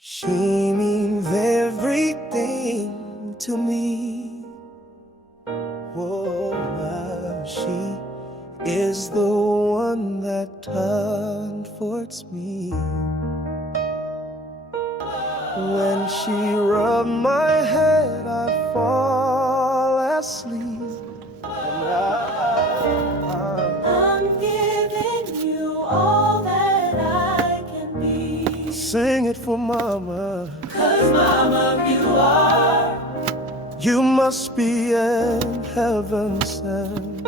She means everything to me. Whoa, she is the one that comforts me. When she rubs my head, I fall asleep. I'm giving you all that I can be. Sing it for Mama. 'Cause Mama, You must be in heaven sent.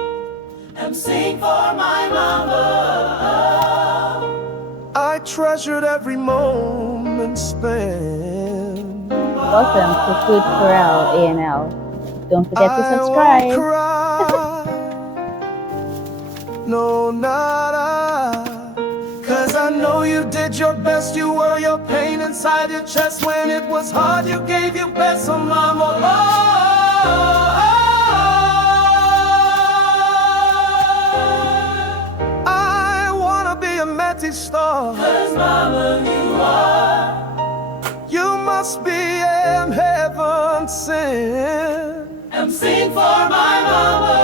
and sing for my mama. I treasured every moment spent. Welcome to Food-Farrell A&L. Don't forget to I won't subscribe. cry. No, not I. 'Cause I know you did your best. You were your pain inside your chest. When it was hard, you gave your best. So Mama, I wanna be a Matty star. 'Cause Mama, You must be in heaven sent. and sing for my mama.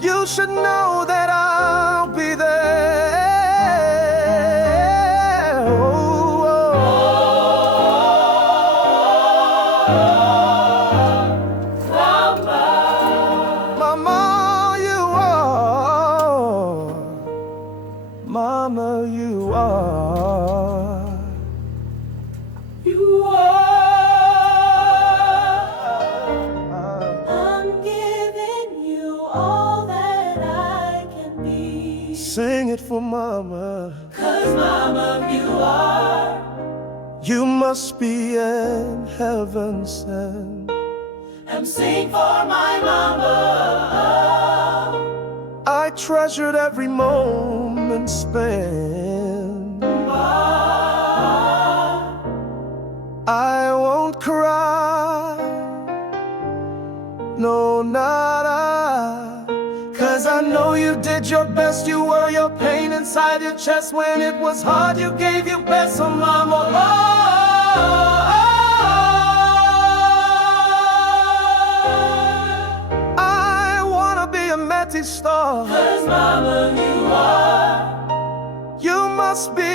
You should know that I'll be there. Mama, you are. Mama, you are. You are. I'm giving you all that I can be. Sing it for Mama. 'Cause Mama, You must be in heaven sent. and sing for my mama. I treasured every moment spent. I won't cry. No, not I. 'Cause I know you did your best. You were your pain inside your chest. When it was hard, you gave your best. So Mama, I wanna be a Matty star. 'Cause Mama, You must be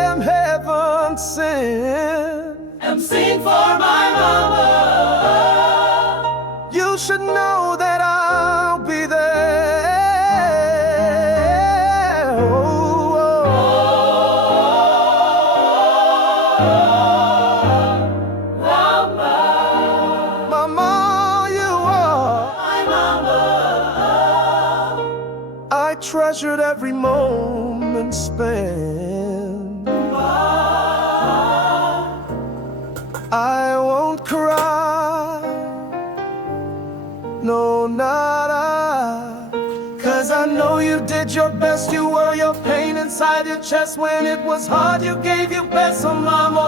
in heaven sent. and sing for my mama. You should know that I'll be there. Mama, you are. My mama. I treasured every moment spent. I won't cry. No, not I. 'Cause I know you did your best. You were your pain inside your chest. When it was hard, you gave your best. So Mama,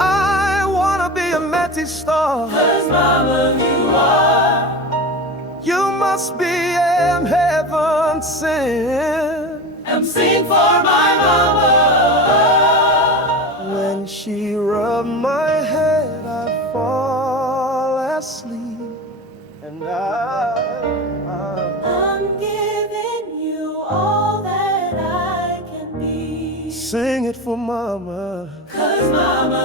I wanna be a Matty star. 'Cause Mama, You must be in heaven sent. and sing for my mama. When she rubbed my head, I fall asleep. And I'm giving you all that I can be. sing it for Mama. 'Cause Mama,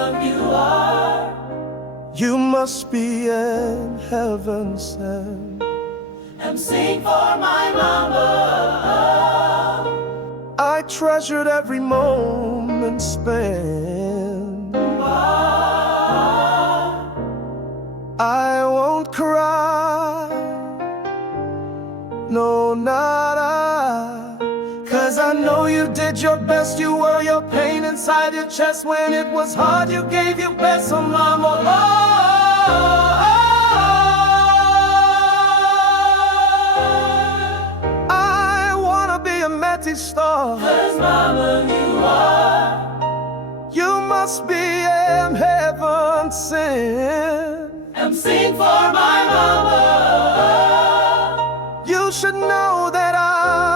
You must be in heaven sent. and sing for my mama. I treasured every moment spent. I won't cry. No, not I. 'Cause I know you did your best. You were your pain inside your chest. When it was hard, you gave your best. So Mama, I wanna be a Matty star. 'Cause Mama, You must be in heaven sent. and sing for my mama. You should know know that